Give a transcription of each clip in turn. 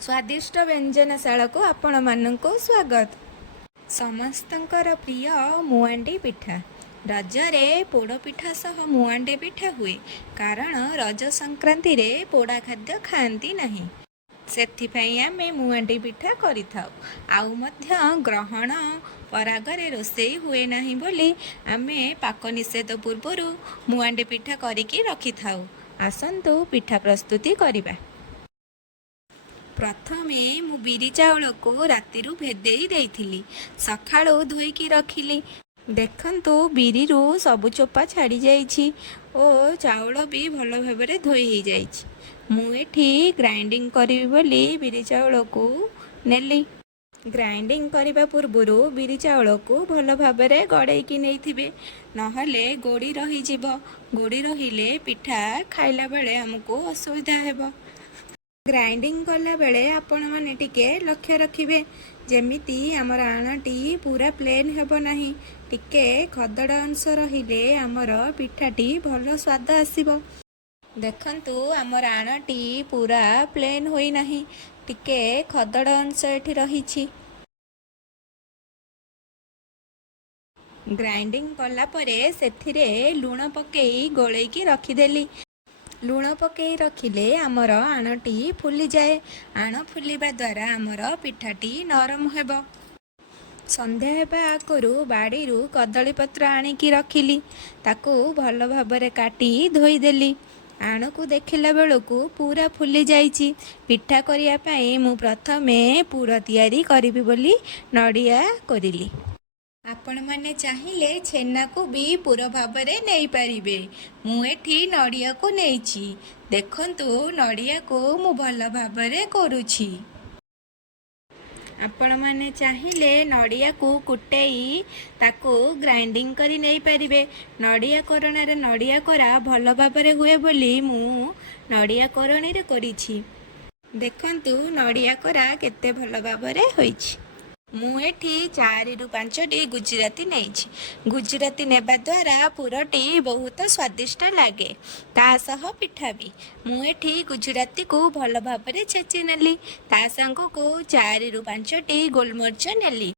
स्वादिष्ट व्यंजनशाला को आपण माननको स्वागत। समस्तंकर प्रिय मुआंडी पिठा। रजरे पोड़ पिठा सह मुआंडी पिठा हुए कारण रज संक्रांति रे पोड़ा खाद्य खाती नहीं। सेथिपाई आमे मुआंडी पिठा करिथाउ। आउ मध्य ग्रहण परागरे रोषेई हुए नहीं बोली आमे पाक निषेध पूर्वर मुआंडी पिठा करिकी रखिथाउ। आसंतु पिठा प्रस्तुति करिबा। प्रथमे मु बिरी चाउल को राति भेदेई देइथिली। सखाळु धोईकी रखिली। देखंतु बिरी सबु चोपा छाड़ी जाइछि ओ चाउल भी भल भाबरे धोई हो जाइछि। मु एठी ग्राइंडिंग करिवि बोली बिरी चाउल को नेली। ग्राइंडिंग करिबा पूर्वरु बिरी चाउल को भल भाबरे गड़ेइकी नेइथिबे, नहले गोड़ी रही जिवो। गोड़ी रहिले पिठा खाइला बेले हमको असुविधा हेबो। ग्राइंडिंग कला बेले आपण माने टिके लक्ष्य रखिबे जेमिति हमर आणाटी पूरा प्लेन हेबो नाही। टिके खदड़ अंश रहिले हमर पिठाटी भल स्वाद आसीबो। देखंतु हमर आणाटी पूरा प्लेन होई नाही, टिके खदड़ अंश एठी रहिछि। ग्राइंडिंग कला परे सेथिरे लूण पकेई गोळेइकी रखिदेली। लूण पकई रखिले आमर आणटी फुली जाए। आण फुलिबा द्वारा आमर पिठाटी नरम हेब। संध्या हेबा आगरू बाड़ीरू कदली पत्र आनिकी रखिली। ताकू भल भाबरे काटी धोईदेली। आण को देखिला बेलू पूरा फुली जाइछि। पिठा करिया पई मु प्रथमे पूर तैयारी करिबि बोली नड़िया करिली। आपण माने चाहिए छेना को भी पूरा भाबरे नहीं पारिबे। मु एठी नड़िया को नेइछि। देखंतु नड़िया को मु भल भाबरे करूछि। आपण माने चाहिए नड़िया को कुटेई ताकू ग्राइंडिंग करी नहीं पारिबे। नड़िया कोरण रे नड़िया कोरा भल भाबरे हुए बोली मु नड़िया कोरणी रे करिछि। देखंतु नड़िया कोरा केते भल भाबरे होइछि। मु एठी 4 ରୁ 5ଟି गुजराती नहीं। गुजराती नेबा द्वारा पुरटी बहुत स्वादिष्ट लगे। ता सह पिठा भी मु एठी गुजराती को भल भाबरे छेची नेली। ता संग को 4 ରୁ 5ଟି गोलमरिच नेली।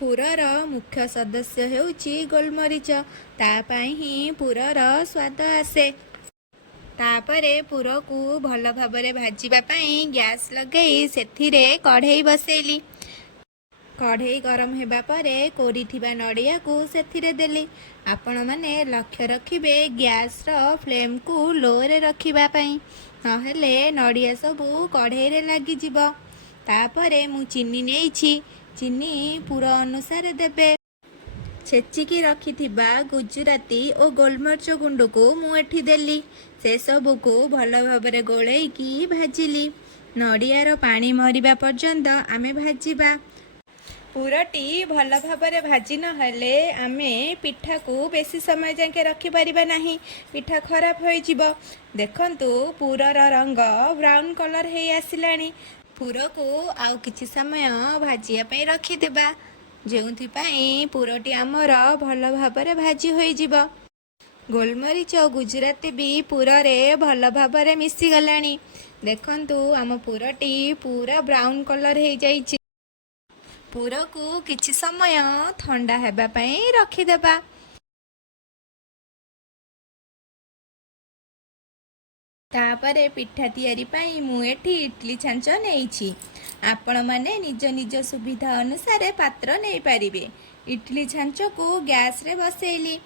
पुरर मुख्य सदस्य हेउची गोलमरिच। ता पई ही पुरर स्वाद आसे। तापरे पुर को भल भाबरे भाजीबा पई गैस लगेई सेथिरे कढ़ेई बसेली। कढ़ेई गरम हेबा परे कोरिथिबा नड़िया को सेथिरे देली। आपण माने लक्ष्य रखिबे गैस रो फ्लेम को लो रे रखिबा पई, नहेले नड़िया सबू कढ़ेई रे लागी जिवो। तापरे मु चीनी नेइछि। चीनी पूरा अनुसार देबे। छेचिकी रखिथिबा गुजराती और गोलमरिच गुंड को मु एठी देली। से सबू को भल भाबरे गोळेइकी भाजिली। नड़िया रो पानी मरिबा पर्यंत आमे भाजिबा। पुरटी भल भाबरे भाजी नहेले आमे पिठा को बेसी समय जाके रखिपारिबा नाही। पिठा खराब हो जिवो। देखंतु पुरर रंग ब्राउन कलर हे आसिलानी। पुर को आउ किछि समय भाजिया पई रखिदेबा जेउथि पई पुरटी आमर भल भाबरे भाजी होई जिवो। गोलमरिच और गुजराती भी पुररे भल भाबरे मिसी गलानी। देखंतु आम पुरटी पूरा ब्राउन कलर हे जाइछि। पुर को किछि समय ठंडा हेबा पई रखिदेबा। तापरे पिठा तैयारी पई मु एठी इडली छांच नेइछि। आपण माने निज निज सुविधा अनुसार पात्र नहीं पारिबे। इडली छांच को गैस रे बसेली।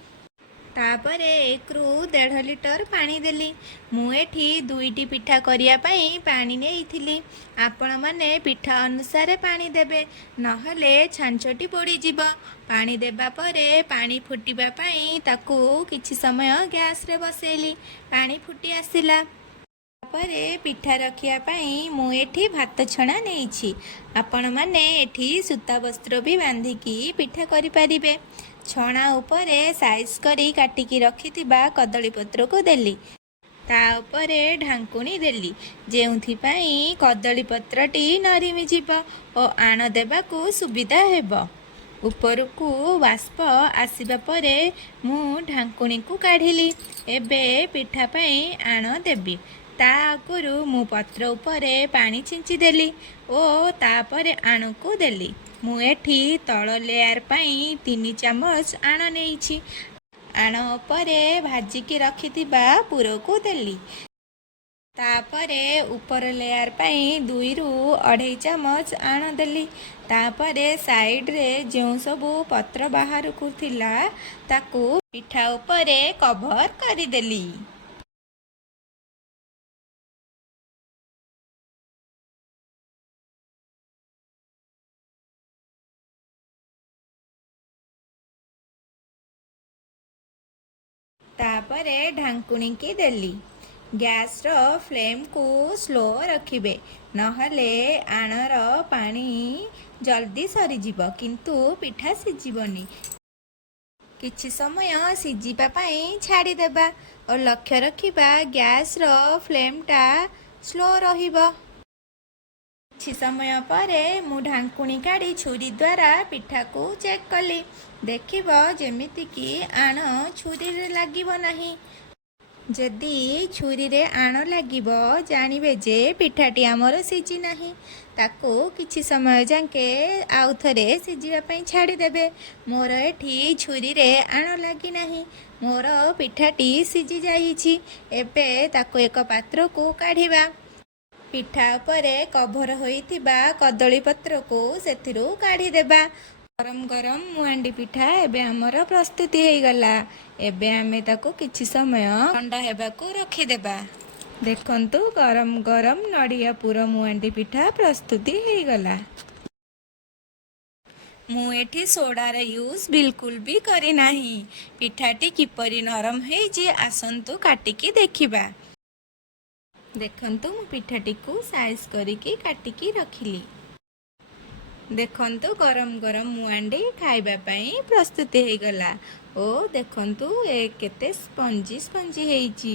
तापरे 1 ରୁ 1.5 ଲିଟର पानी देली। मु एठी 2ଟି पिठा करिया पई पानी नेइथिली। आपण माने पिठा अनुसार पानी देबे, नहले छांचटी पोड़ी जिवो। पानी देबा परे पानी फुटिबा पई ताकू किछि समय गैस रे बसेली। पानी फुटी आसिला परे पिठा रखिया पई मु एठी भात छणा नेइछि। आपण माने एठी सूता वस्त्र भी बांधिकी पिठा करि पारिबे। छणा उपरे साइज करी काटिकी रखिथिबा कदली पत्र को देली। ता उपरे ढांकुणी देली जेउथि पई कदली पत्रटी नरिमि जिवो ओ आण देबाकू सुविधा हेबो। उपरकू बाष्प आसिबा परे मु ढांकुणी को काढिली। एबे पिठा पई आण देबी। ତା ଆଗରୁ ମୁଁ ପତ୍ର ଉପରେ ପାଣି ଛିଞ୍ଚିଦେଲି ଓ ତାପରେ ଆଣକୁ ଦେଲି। ମୁଁ ଏଠି ତଳ ଲେୟାର ପାଇଁ 3 ଚାମଚ ଆଣ ନେଇଛି। ଆଣ ଉପରେ ଭାଜିକି ରଖିଥିବା ପୁରକୁ ଦେଲି। ତାପରେ ଉପର ଲେୟାର ପାଇଁ 2ରୁ 2.5 ଚାମଚ ଆଣ ଦେଲି। ତାପରେ ସାଇଡ଼ରେ ଯେଉଁ ସବୁ ପତ୍ର ବାହାରକୁ ଥିଲା ତାକୁ ପିଠା ଉପରେ କଭର କରିଦେଲି। ତାପରେ ଢାଙ୍କୁଣିକି ଦେଲି। ଗ୍ୟାସର ଫ୍ଲେମ୍କୁ ସ୍ଲୋ ରଖିବେ, ନହେଲେ ଆଣର ପାଣି ଜଲ୍ଦି ସରିଯିବ କିନ୍ତୁ ପିଠା ସିଝିବନି। କିଛି ସମୟ ସିଝିବା ପାଇଁ ଛାଡ଼ିଦେବା ଓ ଲକ୍ଷ୍ୟ ରଖିବା ଗ୍ୟାସର ଫ୍ଲେମ୍ଟା ସ୍ଲୋ ରହିବ। କିଛି ସମୟ ପରେ ମୁଁ ଢାଙ୍କୁଣି କାଢ଼ି ଛୁରୀ ଦ୍ୱାରା ପିଠାକୁ ଚେକ୍ କଲି। ଦେଖିବ ଯେମିତିକି ଆଣ ଛୁରୀରେ ଲାଗିବ ନାହିଁ। ଯଦି ଛୁରୀରେ ଆଣ ଲାଗିବ ଜାଣିବେ ଯେ ପିଠାଟି ଆମର ସିଝି ନାହିଁ। ତାକୁ କିଛି ସମୟ ଯାକେ ଆଉ ଥରେ ସିଝିବା ପାଇଁ ଛାଡ଼ିଦେବେ। ମୋର ଏଠି ଛୁରୀରେ ଆଣ ଲାଗିନାହିଁ। ମୋର ପିଠାଟି ସିଝି ଯାଇଛି। ଏବେ ତାକୁ ଏକ ପାତ୍ରକୁ କାଢ଼ିବା। ପିଠା ଉପରେ କଭର ହୋଇଥିବା କଦଳୀ ପତ୍ରକୁ ସେଥିରୁ କାଢ଼ିଦେବା। ଗରମ ଗରମ ମୁଆଣ୍ଡି ପିଠା ଏବେ ଆମର ପ୍ରସ୍ତୁତି ହେଇଗଲା। ଏବେ ଆମେ ତାକୁ କିଛି ସମୟ ଥଣ୍ଡା ହେବାକୁ ରଖିଦେବା। ଦେଖନ୍ତୁ ଗରମ ଗରମ ନଡ଼ିଆ ପୁର ମୁଆଣ୍ଡି ପିଠା ପ୍ରସ୍ତୁତି ହେଇଗଲା। ମୁଁ ଏଠି ସୋଡ଼ାର ୟୁଜ୍ ବିଲକୁଲ ବି କରିନାହିଁ। ପିଠାଟି କିପରି ନରମ ହେଇଛି ଆସନ୍ତୁ କାଟିକି ଦେଖିବା। ଦେଖନ୍ତୁ ମୁଁ ପିଠାଟିକୁ ସାଇଜ୍ କରିକି କାଟିକି ରଖିଲି। ଦେଖନ୍ତୁ ଗରମ ଗରମ ମୁଆଣ୍ଡି ଖାଇବା ପାଇଁ ପ୍ରସ୍ତୁତି ହେଇଗଲା ଓ ଦେଖନ୍ତୁ କେତେ ସ୍ପଞ୍ଜି ସ୍ପଞ୍ଜି ହେଇଛି।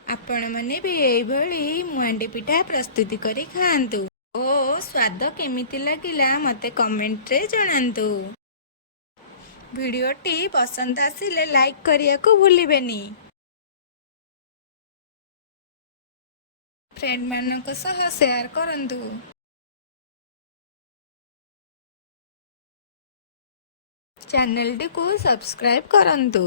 ଆପଣମାନେ ବି ଏଇଭଳି ମୁଆଣ୍ଡି ପିଠା ପ୍ରସ୍ତୁତି କରି ଖାଆନ୍ତୁ ଓ ସ୍ୱାଦ କେମିତି ଲାଗିଲା ମୋତେ କମେଣ୍ଟରେ ଜଣାନ୍ତୁ। ଭିଡ଼ିଓଟି ପସନ୍ଦ ଆସିଲେ ଲାଇକ୍ କରିବାକୁ ଭୁଲିବେନି। ଫ୍ରେଣ୍ଡମାନଙ୍କ ସହ ସେୟାର କରନ୍ତୁ। ଚ୍ୟାନେଲଟିକୁ ସବସ୍କ୍ରାଇବ୍ କରନ୍ତୁ।